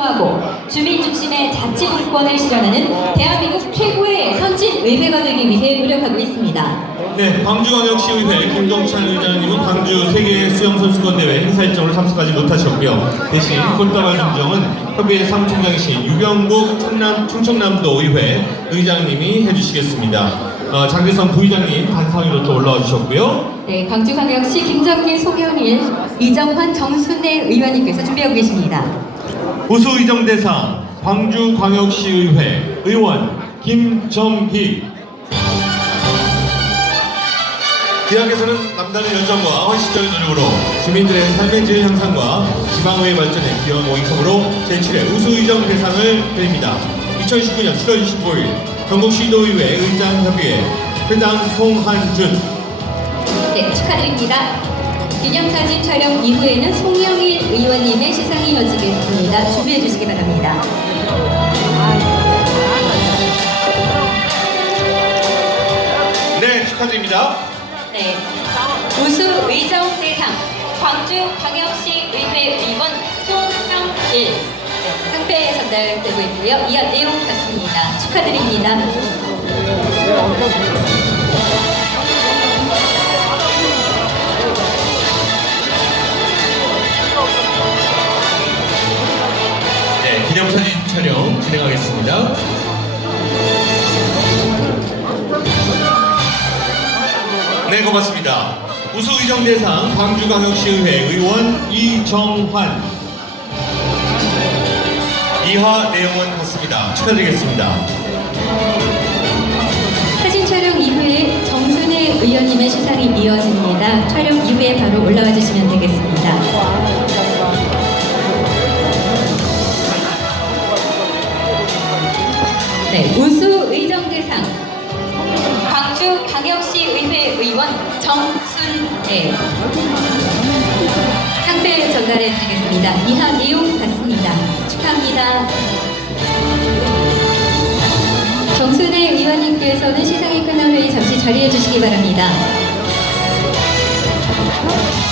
하고 주민 중심의 자치 분권을 실현하는 대한민국 최고의 선진 의회가 되기 위해 노력하고 있습니다. 네, 광주광역시의회 김동찬 의장님은 광주 세계 수영선수권 대회 행사 일정을 참석하지 못하셨고요. 대신 콜다발 중정은 협의회 사무총장이신 유병국 충남, 충청남도 의회 의장님이 해주시겠습니다. 어, 장대성 부의장님 단상위로 또 올라와 주셨고요. 네, 광주광역시 김정길, 송영일, 이정환, 정순애 의원님께서 준비하고 계십니다. 우수의정대상 광주광역시의회 의원 김정희 대학에서는 남다른 열정과 헌신적인 노력으로 주민들의 삶의 질 향상과 지방의회 발전에 기여한 모임성으로 제7회 우수의정 대상을 드립니다. 2019년 7월 25일 경북시도의회 의장협의회 회장 송한준 네, 축하드립니다. 기념사진 촬영 이후에는 송영일 의원님의 시상이 이어지겠습니다. 준비해 주시기 바랍니다. 네 축하드립니다. 네, 우수 의정 대상 광주 광역시 의회 의원 송형일 네, 상패 전달되고 있고요. 이어 내용 같습니다. 축하드립니다. 진행하겠습니다. 네, 고맙습니다. 우수 의정 대상 광주광역시의회 의원 이정환. 이하 내용은 같습니다. 축하드리겠습니다. 사진 촬영 이후에 정순혜 의원님의 시상이 이어집니다. 촬영 이후에 바로 올라와 주시면 되겠습니다. 네, 우수 의정 대상 광주 광역시 의회 의원 정순애 상패 전달해 드리겠습니다. 이하 내용 같습니다. 축하합니다. 정순애 의원님께서는 시상이 끝난 후에 잠시 자리해 주시기 바랍니다.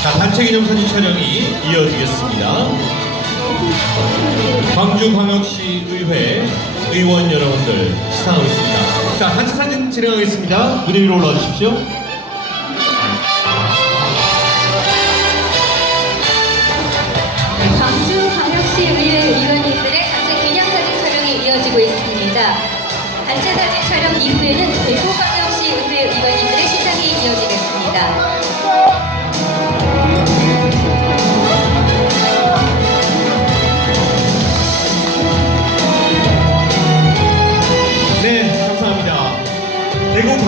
자, 단체 기념 사진 촬영이 이어지겠습니다. 광주광역시 의회 의원 여러분들 시상하고 있습니다. 자, 단체 사진 진행하겠습니다. 무대 위로 올라와 주십시오. 광주광역시 의회 의원님들의 단체 기념사진 촬영이 이어지고 있습니다. 단체 사진 촬영 이후에는